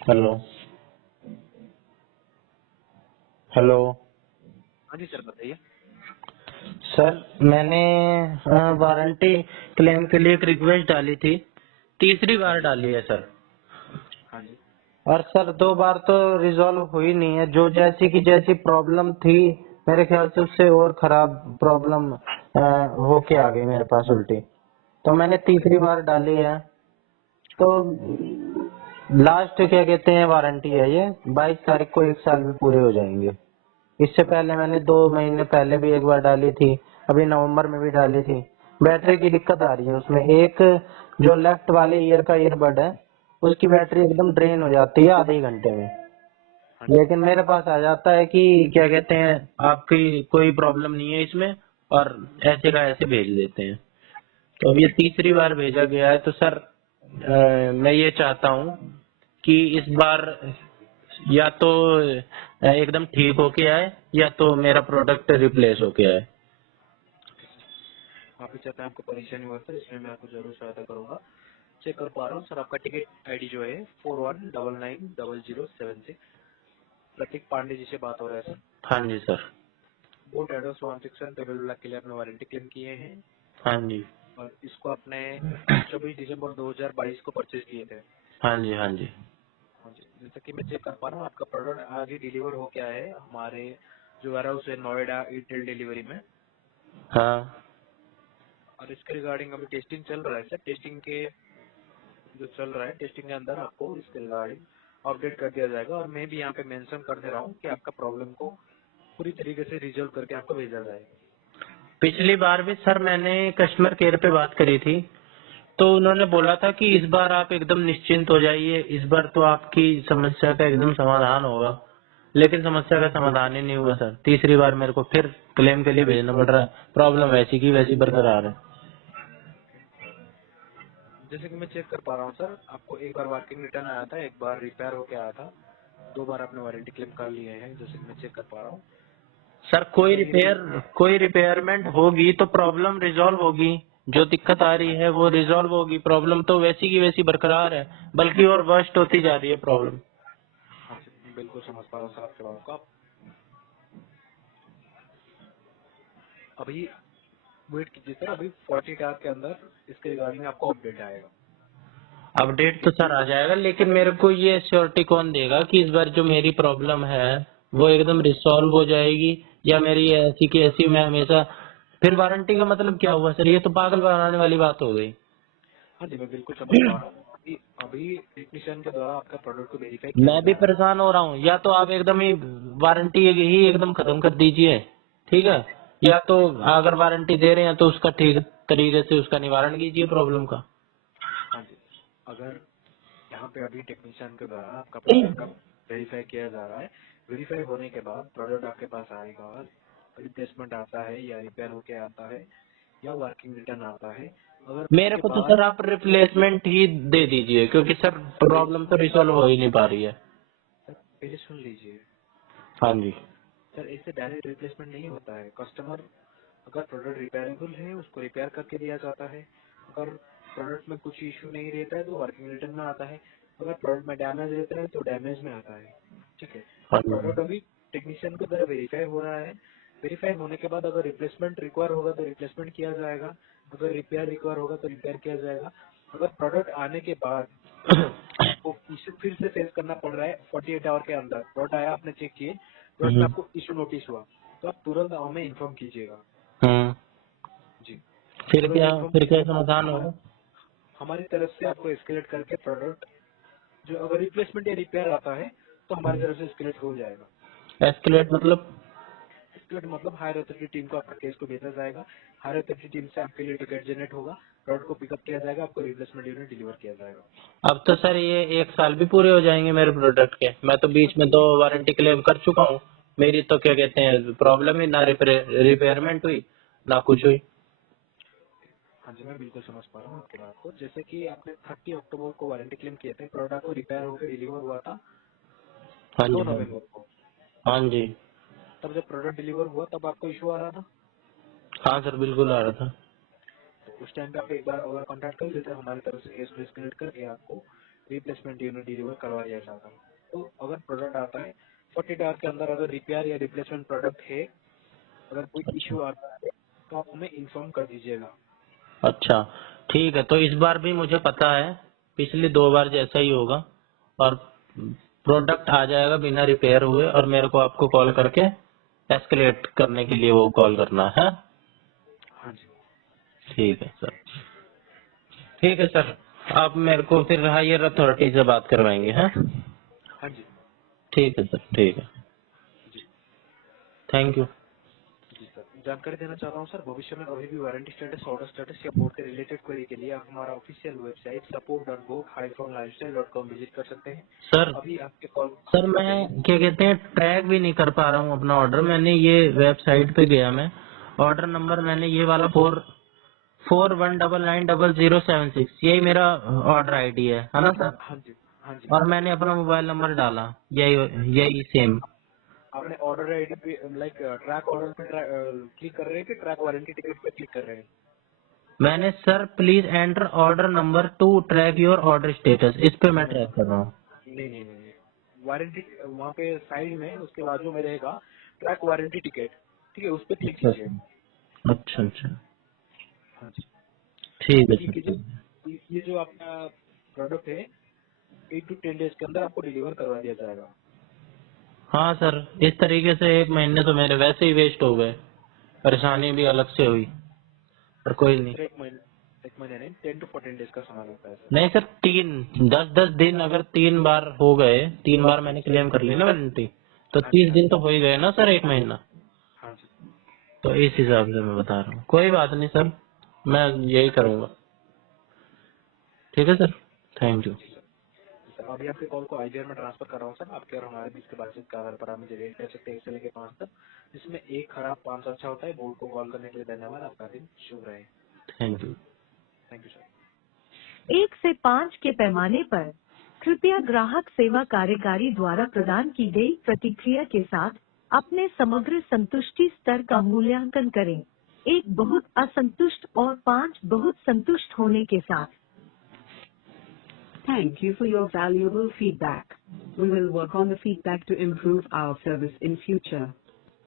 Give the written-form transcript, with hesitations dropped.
Hello. Hello. हाँ जी sir, बताइए। Sir, मैंने वारंटी क्लेम के लिए एक रिक्वेस्ट डाली थी। तीसरी हाँ बार जी। डाली है सर। हाँ जी। और सर 2 बार तो रिजॉल्व हुई नहीं है। जो जैसी की जैसी प्रॉब्लम थी, मेरे ख्याल से उससे और खराब प्रॉब्लम होके आ गई मेरे पास उल्टी। तो मैंने तीसरी बार डाली है। हाँ तो जी। लास्ट क्या कहते हैं वारंटी है ये 22 तारीख को 1 साल भी पूरे हो जाएंगे। इससे पहले मैंने 2 महीने पहले भी एक बार डाली थी। अभी नवंबर में भी डाली थी। बैटरी की दिक्कत आ रही है उसमें। एक जो लेफ्ट वाले ईयर का ईयरबड है, उसकी बैटरी एकदम ड्रेन हो जाती है आधे घंटे में। हाँ जी। लेकिन मेरे पास आ जाता है कि क्या कहते हैं, आपकी कोई प्रॉब्लम नहीं है इसमें, और ऐसे का ऐसे भेज देते हैं। तो अब ये तीसरी बार भेजा गया है। तो सर, मैं ये चाहता हूँ कि इस बार या तो एकदम ठीक होके आए, या तो मेरा प्रोडक्ट रिप्लेस होके आए। ओके सर, आप भी चाहते हैं आपको परेशानी हुआ सर, इसमें मैं आपको जरूर सहायता करूंगा। चेक कर पा रहा हूँ सर, आपका टिकट आईडी जो है 41990076। प्रतीक पांडे जी से बात हो रहा है सर। हाँ जी सर। बोट एडोस 167 टेबल ब्लैक के लिए आपने वारंटी क्लेम किए हैं हाँ जी। और इसको आपने 24 दिसंबर 2022 को परचेज किए थे। हाँ जी। हाँ जी। हाँ जी, जैसा कि मैं चेक कर पा रहा हूँ आपका प्रोडक्ट आगे डिलीवर हो गया है हमारे जो वेयर हाउस है नोएडा ईटेल डिलीवरी में। हाँ। और इसके रिगार्डिंग अभी टेस्टिंग चल रहा है सर। टेस्टिंग के जो चल रहा है, टेस्टिंग के अंदर आपको इसके रिगार्डिंग अपडेट कर दिया जाएगा और मैं भी यहाँ पे मेंशन कर दे रहा हूँ कि आपका प्रॉब्लम को पूरी तरीके से रिजोल्व करके आपको भेजा जाएगा। पिछली बार भी सर मैंने कस्टमर केयर पे बात करी थी। तो उन्होंने बोला था कि इस बार आप एकदम निश्चिंत हो जाइए, इस बार तो आपकी समस्या का एकदम समाधान होगा। लेकिन समस्या का समाधान ही नहीं हुआ सर। तीसरी बार मेरे को फिर क्लेम के लिए भेजना पड़ रहा है। प्रॉब्लम वैसी की वैसी बरकरार है। जैसे कि मैं चेक कर पा रहा हूँ सर, आपको एक बार वर्किंग रिटर्न आया था, एक बार रिपेयर होके आया था, 2 बार आपने वारंटी क्लेम कर लिए हैं जैसे कि मैं चेक कर पा रहा हूँ। सर, अगर ये भी कोई रिपेयरमेंट होगी तो प्रॉब्लम रिजॉल्व होगी। जो दिक्कत आ रही है वो रिजॉल्व होगी। प्रॉब्लम तो वैसी की वैसी बरकरार है, बल्कि और वर्स्ट होती जा रही है प्रॉब्लम। हाँ जी, मैं बिल्कुल समझ पा रहा हूँ सर आपके बात को। आप अभी वेट कीजिए सर, अभी 48 आवर के अंदर इसके रिगार्डिंग आपको अपडेट आएगा। अपडेट तो सर आ जाएगा, लेकिन मेरे को ये श्योरिटी कौन देगा कि इस बार जो मेरी प्रॉब्लम है वो एकदम रिसॉल्व हो जाएगी, या मेरी ऐसी की ऐसी मैं हमेशा। फिर वारंटी का मतलब क्या हुआ सर? ये तो पागल बनाने वाली बात हो गई। हाँ जी, मैं बिल्कुल समझ पा रहा हूँ। अभी अभी टेक्नीशियन के द्वारा आपका प्रोडक्ट को वेरीफाई किया मैं भी जा रहा है। परेशान हो रहा हूँ। या तो आप एकदम ही वारंटी ही एकदम खत्म कर दीजिए, ठीक है? या तो अगर वारंटी दे रहे हैं तो उसका ठीक तरीके से उसका निवारण कीजिए प्रॉब्लम का। हाँ जी, अगर यहाँ पे अभी टेक्नीशियन के द्वारा आपका प्रोडक्ट का वेरीफाई किया जा रहा है, वेरीफाई होने के बाद प्रोडक्ट आपके पास आएगा, रिप्लेसमेंट आता है या रिपेयर होके आता है या वर्किंग रिटर्न आता है। अगर मेरे उसके को तो बाद सर आप रिप्लेसमेंट ही दे दीजिए, क्योंकि सर प्रॉब्लम तो रिसॉल्व हो ही नहीं पा रही है। सर पहले सुन लीजिए हाँ जी। सर, इससे डायरेक्ट रिप्लेसमेंट नहीं होता है। कस्टमर अगर प्रोडक्ट रिपेयरेबल है उसको रिपेयर करके दिया जाता है। अगर प्रोडक्ट में कुछ इश्यू नहीं रहता है तो वर्किंग रिटर्न में आता है। अगर प्रोडक्ट में डैमेज रहता है तो डैमेज में आता है। ठीक है, हाँ तो जी। प्रोडक्ट अभी टेक्नीशियन के द्वारा वेरीफाई हो रहा है। वेरीफाई होने के बाद अगर रिप्लेसमेंट रिक्वायर होगा तो रिप्लेसमेंट किया जाएगा, अगर रिपेयर रिक्वायर होगा तो रिपेयर किया जाएगा। अगर प्रोडक्ट आने के बाद आपको इश्यू फिर से फेस करना पड़ रहा है 48 आवर के अंदर, प्रोडक्ट आया आपने चेक किए, प्रोडक्ट में हम्म। आपको इश्यू नोटिस हुआ, तो आप तुरंत हमें इन्फॉर्म कीजिएगा। हम्म। जी, फिर तुरंत क्या? इन्फॉर्म फिर क्या कीजिएगा। समाधान हमारे होगा? हमारी तरफ से आपको एस्केलेट करके प्रोडक्ट जो अगर रिप्लेसमेंट या रिपेयर आता है तो हमारी तरफ से एस्केलेट हो जाएगा। एस्केलेट मतलब? एस्केलेट मतलब हायर अथॉरिटी टीम को आपका केस को भेजा जाएगा, हायर अथॉरिटी टीम से आपके लिए टिकट जनरेट होगा, प्रोडक्ट को पिकअप किया जाएगा, आपको रिप्लेसमेंट यूनिट डिलीवर किया जाएगा। अब तो सर ये 1 साल भी पूरे हो जाएंगे मेरे प्रोडक्ट के। मैं तो बीच में 2 वारंटी क्लेम कर चुका हूँ। मेरी तो क्या कहते हैं प्रॉब्लम ही ना रिपेयरमेंट हुई, ना कुछ हुई। हाँ जी, मैं बिल्कुल समझ पा रहा हूँ आपकी बात को। जैसे कि आपने 30 अक्टूबर को वारंटी क्लेम किए थे, प्रोडक्ट को रिपेयर होकर डिलीवर हुआ था हाँ 2 जी। हाँ जी। नवंबर को। हाँ जी। तब जब प्रोडक्ट डिलीवर हुआ तब आपको इशू आ रहा था, हाँ सर, बिल्कुल आ रहा था। तो उस टाइम पे आप एक बार अगर कॉन्टैक्ट कर लेते हमारी तरफ से केस को एस्केलेट करके आपको रिप्लेसमेंट यूनिट डिलीवर करवा दिया जाएगा। तो अगर प्रोडक्ट आता है 48 आवर्स के अंदर, अगर रिपेयर या रिप्लेसमेंट प्रोडक्ट है, अगर कोई इश्यू आता है तो आप हमें इन्फॉर्म कर दीजिएगा। अच्छा ठीक है, तो इस बार भी मुझे पता है पिछली 2 बार जैसा ही होगा, और प्रोडक्ट आ जाएगा बिना रिपेयर हुए, और मेरे को आपको कॉल करके एस्केलेट करने के लिए वो कॉल करना है। हाँ जी। ठीक है सर, ठीक है सर, आप मेरे को फिर हायर अथॉरिटी से बात करवाएंगे हैं। हाँ जी। ठीक है सर, ठीक है, जी। Thank you. जी सर, जानकारी देना चाहता हूँ सर, भविष्य में कभी भी वारंटी स्टेटस, ऑर्डर स्टेटस या पोर्ट के रिलेटेड क्वेरी के लिए आप हमारा ऑफिशियल वेबसाइट support.go-lifestyle.com विजिट कर सकते हैं। सर अभी आपके कॉल। सर मैं क्या कहते हैं ट्रैक भी नहीं कर पा रहा हूँ अपना ऑर्डर। मैंने ये वेबसाइट पे गया, मैं ऑर्डर नंबर मैंने ये वाला 41990076, यही मेरा ऑर्डर आईडी है ना सर? हाँ जी। हाँ जी। और मैंने अपना मोबाइल नंबर डाला, यही यही सेम। आपने ऑर्डर आईडी पे लाइक ट्रैक ऑर्डर पे क्लिक कर रहे हैं कि ट्रैक वारंटी टिकट पे क्लिक कर रहे हैं? मैंने sir please enter order number two track your order status, इस पे मैं ट्रैक कर रहा हूँ। नहीं नहीं नहीं नहीं, वारंटी वहाँ पे साइड में उसके बाजू में रहेगा ट्रैक वारंटी टिकट, ठीक है, उस पर क्लिक कीजिए। अच्छा अच्छा, हाँ जी। ठीक है क्लिक सर। कीजिए। ये जो आपका प्रोडक्ट है 8 to 10 डेज के अंदर आपको डिलीवर करवा दिया जाएगा। हाँ सर, इस तरीके से 1 महीने तो मेरे वैसे ही वेस्ट हो गए, परेशानी भी अलग से हुई, पर कोई नहीं। सर एक महीने नहीं, 10 to 14 डेज का समय लगता है सर। नहीं सर, 10 दिन, अगर 3 बार हो गए, 3 बार मैंने क्लेम कर ली ना वारंटी, तो हाँ जी। 30 हाँ दिन जी। तो हो ही गए ना सर, 1 महीना। हाँ जी। तो इस हिसाब से मैं बता रहा हूँ, कोई बात नहीं सर, मैं यही करूँगा। ठीक है सर, थैंक यू। सर अभी आपके कॉल को आईजीआर में ट्रांसफर कर रहा हूँ सर। आपके और हमारे बीच के बातचीत के आधार पर आप मुझे रेट कर सकते हैं 1 से लेकर 5 तक, जिसमें 1 खराब 5 अच्छा होता है। बोर्ड को कॉल करने के लिए धन्यवाद। आपका दिन शुभ रहे। Thank you. Thank you sir. 1 से 5 के पैमाने पर कृपया ग्राहक सेवा कार्यकारी द्वारा प्रदान की गई प्रतिक्रिया के साथ अपने समग्र संतुष्टि स्तर का मूल्यांकन करें। 1 बहुत असंतुष्ट और 5 बहुत संतुष्ट होने के साथ। Thank you for your valuable feedback. We will work on the feedback to improve our service in future.